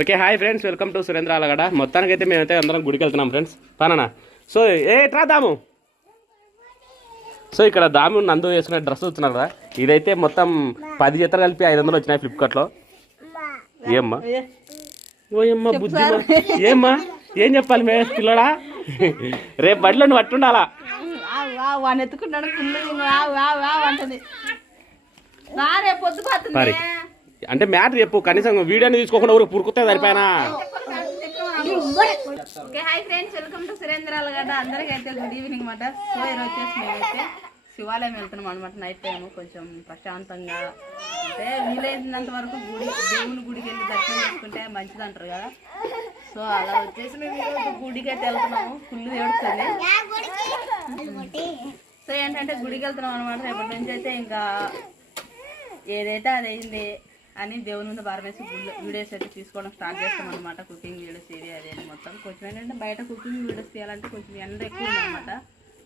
Okay hi friends welcome to Surendra అలగడ. మొత్తానికి అయితే మేమైతే అందరం గుడికి వెళ్తున్నాం ఫ్రెండ్స్. పననా? సో ఏ ట్రా దాము. సో ఇక్కడ దాము నందు వేసుకునే డ్రెస్ వచ్చినారు కదా? ఇదైతే మొత్తం పది జతలు కలిపి ఐదు వందలు వచ్చినాయి ఫ్లిప్కార్ట్లో ఏమ్మా? ఓయమ్మా బుద్ధి ఏమ్మా? ఏం చెప్పాలి మే పిల్లడా? రేపు బడిలో నువ్వు అట్టుండాలా వాడిని అంటే మ్యాటర్ చెప్పు కనీసం వీడియోని తీసుకోకుండా ఊరికి పురుకుతే సరిపోయినా? Okay hi friends welcome to సురేంద్రాల గడ్డ అందరికీ అయితే గుడ్ ఈవినింగ్ అనమాట సో ఈరోజు వచ్చేసి మేమైతే శివాలయం వెళ్తున్నాం అనమాట నైట్ టైం కొంచెం ప్రశాంతంగా. అంటే వీలైనంత వరకు గుడి దేవుని గుడికి వెళ్ళి దర్శనం చేసుకుంటే మంచిది అంటారు కదా. సో అలా వచ్చేసి మేము ఈరోజు గుడికి అయితే వెళ్తున్నాము. ఫుల్ ఏడుస్తుంది. సో ఏంటంటే గుడికి వెళ్తున్నాం అనమాట రేపటి నుంచి అయితే ఇంకా ఏదైతే అది అయింది అని దేవుని ముందు భారమేసి వీడియోస్ అయితే తీసుకోవడం స్టార్ట్ చేస్తాం అనమాట కుకింగ్ వీడియోస్ ఇది అదే మొత్తం. కొంచెం ఏంటంటే బయట కుకింగ్ వీడియోస్ తీయాలంటే కొంచెం ఎండ ఎక్కువ ఉందన్నమాట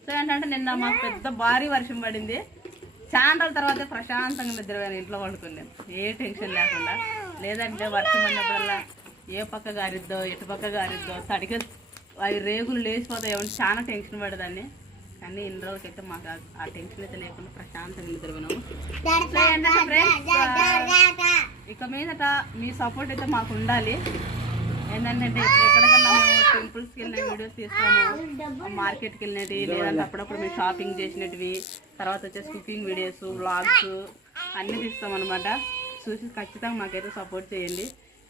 సో ఏంటంటే నిన్న మాకు పెద్ద భారీ వర్షం పడింది. చాలా రోజుల తర్వాత ప్రశాంతంగా నిద్రపోయాను ఇంట్లో వండుకున్నాను ఏ టెన్షన్ లేకుండా. లేదంటే వర్షం పడినప్పుడల్లా ఏ పక్క గారిద్దో ఎటు పక్క గారిద్దో తడిక అవి రేగులు లేచిపోతాయి ఏమంటే చాలా టెన్షన్ పడేదాన్ని. కానీ ఇన్ని రోజులకైతే మాకు ఆ- టెన్షన్ అయితే లేకుండా ప్రశాంతంగా నిద్రపోయినాము. ఆ, ఇక మీదట మీ సపోర్ట్ అయితే మాకు ఉండాలి. ఏంటంటే ఎక్కడికన్నా మేము టెంపుల్స్కి వెళ్ళిన వీడియోస్ తీస్తాము మార్కెట్కి వెళ్ళినవి లేదంటే అప్పుడప్పుడు మేము షాపింగ్ చేసినవి తర్వాత వచ్చేసి కుకింగ్ వీడియోస్ వ్లాగ్స్ అన్నీ తీస్తాం అనమాట చూసి ఖచ్చితంగా మాకైతే సపోర్ట్ చేయండి.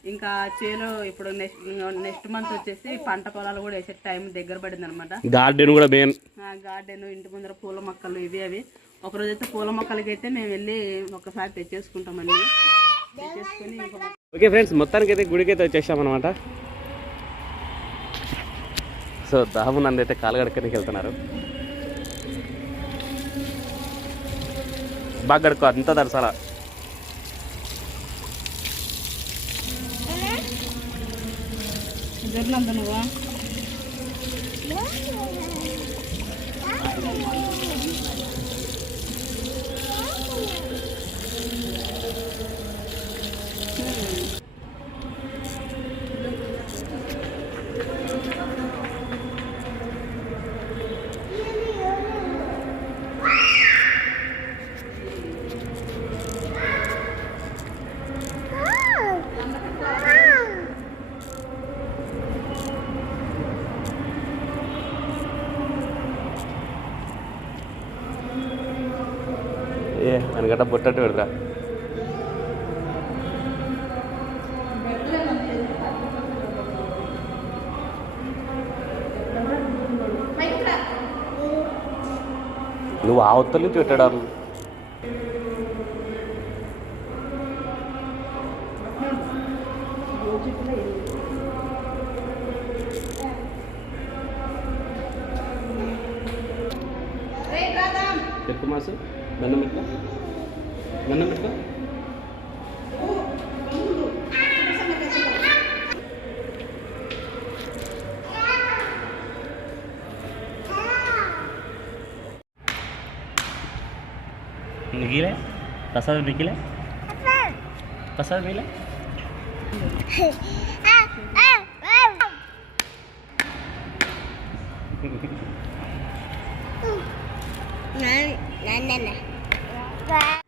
ఇంకా చేలో ఇప్పుడు నెక్స్ట్ నెక్స్ట్ మంత్ వచ్చేసి పంట పొలాలు కూడా వేసే టైం దగ్గర పడింది అనమాట గార్డెన్ కూడా మెయిన్. గార్డెన్ ఇంటి ముందర పూల మొక్కలు ఇవి అవి. ఒకరోజు అయితే పూల మొక్కలకి అయితే మేము వెళ్ళి ఒకసారి తెచ్చేసుకుంటామండి. తెచ్చేసుకొని ఓకే ఫ్రెండ్స్ మొత్తానికి అయితే గుడికి అయితే వచ్చేసాం అనమాట సో దాము నంది అయితే కాలు గడుక్కనికి వెళ్తున్నారు. బాగా గడుకో అంతా దర్శాల జొన్నంత నువ్వా ఏ వెనకట బొట్టట్టు పెడతా. నువ్వు ఆ ఉత్తల నుంచి పెట్టడం. చెప్పు మాసు गन्ना मटका निकिले कसा निकिले कसा निकिले ना ना। ना।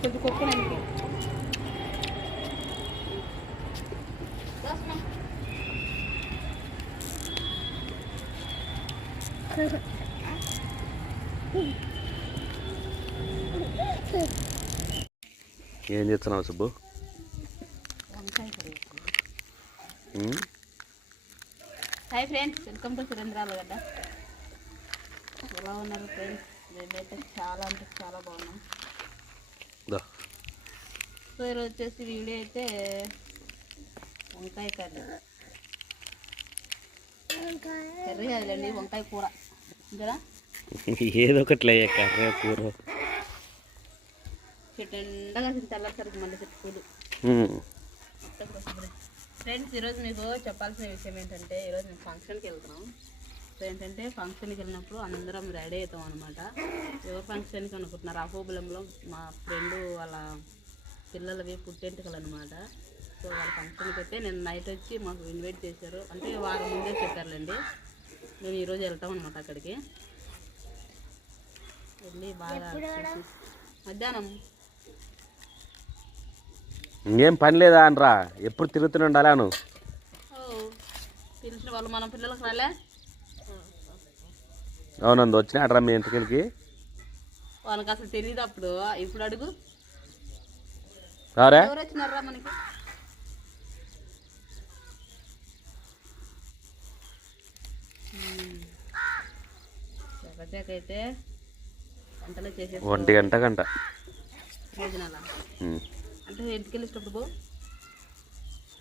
కొంచెం కుక్కనండి ఏం చేస్తున్నావు Subbu? Hi friends welcome to ఎలా ఉన్నారు ఫ్రెండ్స్? మేమైతే చాలా అంటే చాలా బాగున్నాం. సో ఈరోజు వచ్చేసి వీడియో అయితే వంకాయ కర్రీ. కర్రీ కాదులేండి వంకాయ కూర. ఇంకరా ఏదో ఒకటి కర్రే కూర. చెట్టు ఎండగా తెల్లసరికి మళ్ళీ చెట్టు పూలు ఉమ్. ఫ్రెండ్స్ ఈరోజు మీకు చెప్పాల్సిన విషయం ఏంటంటే ఈరోజు మేము ఫంక్షన్కి వెళ్తున్నాం. సో ఏంటంటే ఫంక్షన్కి వెళ్ళినప్పుడు అందరం రెడీ అవుతాం అనమాట ఎవరు ఫంక్షన్కి అనుకుంటున్నారు? అహోబులంలో మా ఫ్రెండ్ వాళ్ళ పిల్లలవి పుట్టెంటుకలు అనమాట సో వాళ్ళ ఫంక్షన్కి అయితే నేను నైట్ వచ్చి మాకు ఇన్వైట్ చేశారు. అంటే వారం ముందే చెప్పారులేండి. మేము ఈరోజు వెళ్తాం అనమాట అక్కడికి. వెళ్ళి బాగా మధ్యాహ్నం. ఇంకేం పని లేదా అనరా? ఎప్పుడు తిరుగుతూనే ఉండాలి అను ఓ పిలిచిన వాళ్ళు మన పిల్లలకు రాలే? అవునందు వచ్చినా అట్రా మీ ఇంటికి వాళ్ళకి అసలు తెలియదు అప్పుడు. ఇప్పుడు అడుగు. రారే? ఎవరు వచ్చినారా మనకి? అయితే వంటలు ఒంటి గంట గంట. భోజనాల. ఉమ్. అంటే ఇంటికి వెళ్ళేటప్పుడు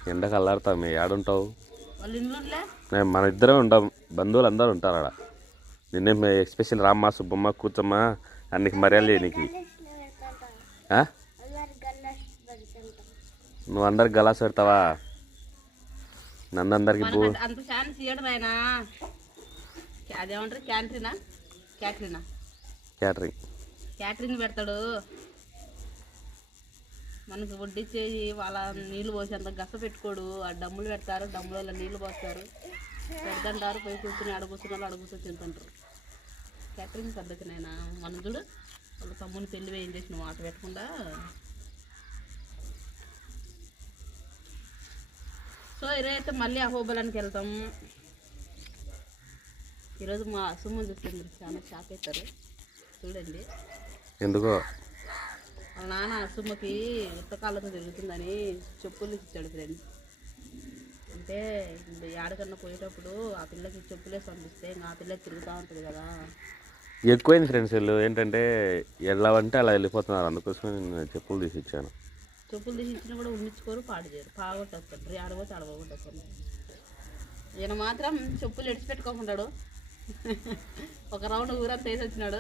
ఎండకు అల్లాడుతావు మీ వాళ్ళ మేము మన ఇద్దరం ఉంటాం. బంధువులు అందరూ ఉంటారు ఆడ. నిన్నే ఎస్పెషల్ రామ్మ సుబ్బమ్మ కూర్చమ్మ. అన్నికి మర్యాద నీకు? నువ్వు అందరికి గలాస్ పెడతావా? నన్ను అందరికి బూ క్యాటరింగ్. క్యాటరింగ్ పెడతాడు. మనకి వడ్డిచ్చేసి వాళ్ళ నీళ్ళు పోసి అంత గస పెట్టుకోడు. ఆ డమ్ములు పెడతారు డమ్ములలో నీళ్ళు పోస్తారు. పెడతంటారు పోయి కూర్చుని ఆడ కూర్చొని తింటుంటారు క్యాటరింగ్ పద్ధతి నైనా? మనం చూడు వాళ్ళ తమ్ముని పెళ్ళి ఏం చేసిన మాట పెట్టకుండా. సో ఈరోజు అయితే మళ్ళీ అహోబలానికి వెళ్తాం. ఈరోజు మా సుమ్మ చూస్తుంది చాలా షాక్ అవుతారు. చూడండి. ఎందుకో? వాళ్ళ నాన్న అసుమ్మకి ఉత్తకాళ్ళతో తిరుగుతుందని చెప్పులు ఇచ్చాడు ఫ్రెండ్స్ అంటే ఏడకన్నా పోయేటప్పుడు ఆ పిల్లకి చెప్పులేసి పంపిస్తే ఇంకా ఆ పిల్ల తిరుగుతూ ఉంటుంది కదా. ఎక్కువైంది ఫ్రెండ్స్ వీళ్ళు ఏంటంటే వెళ్ళావంటే అలా వెళ్ళిపోతున్నారు. అందుకోసమే నేను చెప్పులు తీసి ఇచ్చాను. చెప్పులు తీసి ఇచ్చినా కూడా ఉండించుకోరు పాడు చేయరు. పాగొట్టేస్తారు. ఆడపోతే ఆడపోగొట్టేస్తారు ఈయన మాత్రం చెప్పులు ఎడిచిపెట్టుకోకుండాడు ఒక రౌండ్ ఊరంతా వేసి వచ్చినాడు.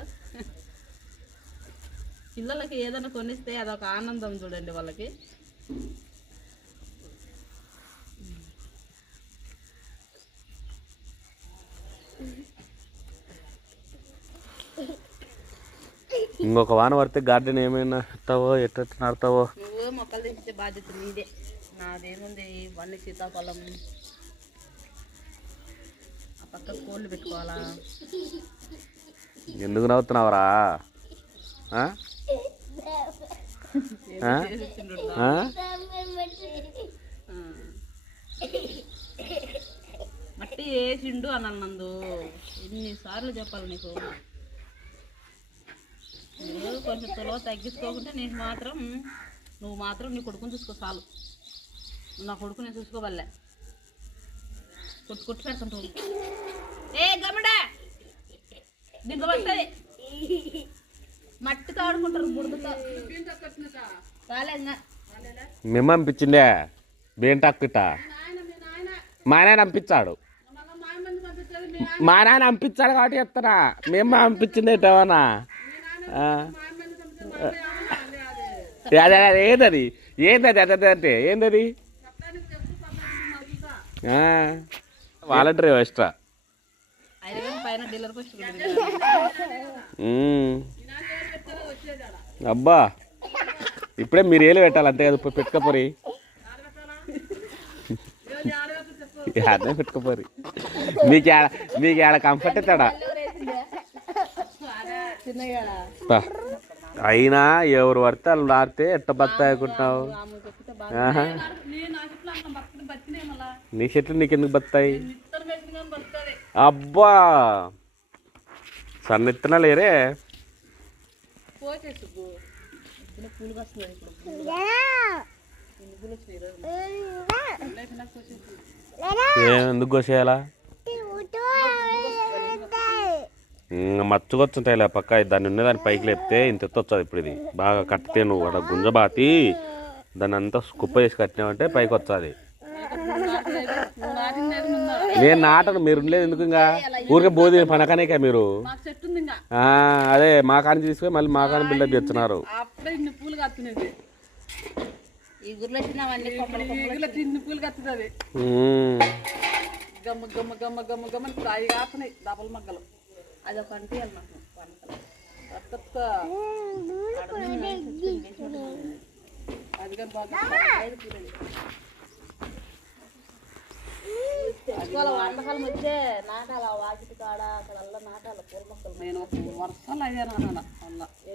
పిల్లలకి ఏదైనా కొనిస్తే అదొక ఆనందం చూడండి వాళ్ళకి. ఇంకొక వాన పడితే గార్డెన్ ఏమైనా ఎత్తావో ఎట్ట నాడతావో నువ్వు మొక్కలు బాధ్యత నీదే. నాదేముంది ఇవన్నీ సీతాఫలం? ఆ పక్క కోళ్ళు పెట్టుకోవాలా? ఎందుకు నవ్వుతున్నావురా? ఆ? ఆ? చేసి ఇచ్చిండ్రు. ఆ? ఆ. మట్టి వేసిండు అని నందు ఎన్నిసార్లు చెప్పాలి నీకు? కొంచెం తులవ తగ్గించుకోకుంటే నీకు మాత్రం నువ్వు మాత్రం నీ కొడుకుని చూసుకో చాలు. నా కొడుకు నేను చూసుకోవాలే. కొట్టు కొట్టు పెడుతుంటావు ఏ గమడా దీంట్లో వస్తుంది మట్టితో ఆడుకుంటారు బుడదతో మేము పంపించిండే మా ఆయన పంపించాడు మా నాయన పంపించాడు కాబట్టి చెప్తానా మేము పంపించింది ఏమన్నా? అదే అదే ఏదది? ఏందది అదే అదే అంటే ఏందది? Voluntary extra. అబ్బా. ఇప్పుడే మీరు ఏలు పెట్టాలి అంతే కదా పెట్టుకోపోరి. అదే పెట్టుకోపోరి. మీకు మీకు ఆడ కంఫర్ట్ బా. అయినా ఎవరు పడితే వాళ్ళు నాడితే ఎట్ట బత్తాయి అనుకుంటున్నావు. నీ చెట్లు నీకెందుకు బత్తాయి అబ్బా లేరే వచ్చినాయి ఈరోజు. ఏం ఎందుకు కోసేయాలా మచ్చుకొచ్చుంటాయిలే పక్క. దాన్ని ఉన్నదాన్ని పైకి లేపితే ఇంత ఎత్తు వచ్చదు ఇప్పుడు ఇది. బాగా కట్టితే నువ్వు అక్కడ గుంజబాతి దాన్ని అంతా కుప్ప చేసి కట్టినావంటే పైకి వచ్చాది? నేను నాటను మీరు ఉండలేదు ఎందుకు ఇంకా? ఊరికే బోధి పనకనేక మీరు. అదే మా కాని తీసుకొని మళ్ళీ మా కాని బిల్డప్ చేస్తున్నారు. అప్పుడే ఇన్ని పూలు కత్తునేది. ఈ గుర్రెలు వచ్చినవన్నీ కొమ్మలు కొమ్మలు ఇలా తిన్ని పూలు కత్తుతుంది ఉమ్. గమ్మ గమ్మ గమ్మ గమ్మ గమ్మ ఇప్పుడు అవి కాస్తున్నాయి డబల్ మగ్గలు. అది ఒక అనిపించాలి మాకు పంటలు కత్తుక అది కానీ బాగా తెచ్చుకోవాలి వంటకాలం వచ్చే నాటాల? వాకిటి కాడ అక్కడ అల్ల నాటాల? పూల మొక్కలు. నేను వర్షాలు అయ్యాను అన్న వల్ల ఈ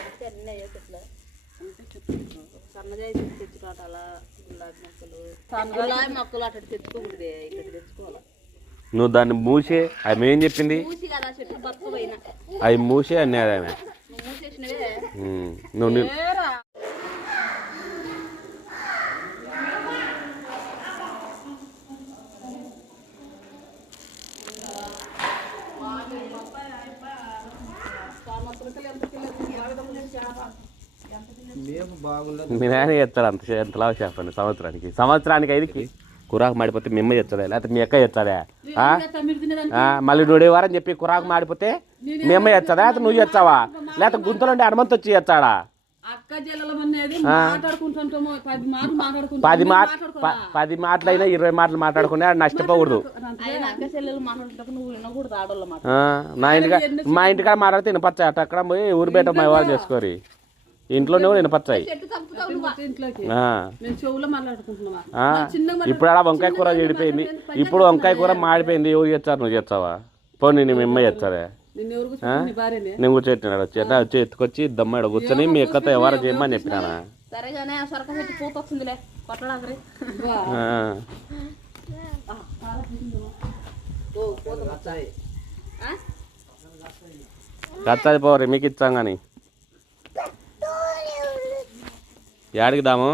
అయితే అన్నీ చెట్లు? అంటే చెట్టు చెట్టు గులాబీ మొక్కలు గులాబీ మొక్కలు అటు తెచ్చుకోకూడదు ఇక్కడ తెచ్చుకోవాలి నువ్వు దాన్ని మూసే ఆమె ఏం చెప్పింది? అవి మూసే అన్నారు ఆమె. నువ్వు మూసేసినవే మీ నాయన చేస్తాడు అంత చే- ఎంతలా చెప్పండి సంవత్సరానికి. సంవత్సరానికి ఐదుకి కురాకు మాడిపోతే మిమ్మ చేస్తాడా? లేకపోతే మీ అక్క చేస్తాడా? మళ్ళీ నూడేవారని చెప్పి కురాకు మాడిపోతే మీ అమ్మ చేస్తాడా? లేకపోతే నువ్వు చేస్తావా? లేకపోతే గుంతలుండి హనుమంత్ వచ్చి చేస్తాడా? పది మాటలు మాట్లాడుకుంటాం పది మాట పది మాటలైనా ఇరవై మాటలు మాట్లాడుకునే ఆడు నష్టపోకూడదు. నా ఇంటికా మా ఇంటికాడ మాట్లాడితే వినపచ్చా అటు అక్కడ పోయి ఊరు బయట మా వాళ్ళు చేసుకోరి. ఇంట్లోనే కూడా వినపచ్చాయి. ఇప్పుడు ఆడ వంకాయ కూర చెడిపోయింది ఇప్పుడు వంకాయ కూర మాడిపోయింది. ఎవరు చేస్తారు? నువ్వు చేస్తావా? పోనీ నీ మిమ్మ చేస్తారా నేను కూర్చోట్టినాడు వచ్చి అట్లా వచ్చి ఎత్తుకొచ్చి దమ్మాడు కూర్చొని మీ ఎక్కతో ఎవరు చేయమని చెప్పినానా? సరేగానే ఆ సొరక పూత వస్తుందిలే. కొట్టడానికి కచ్చాది పోరు మీకు ఇచ్చాం కానీ యాడికి దాము?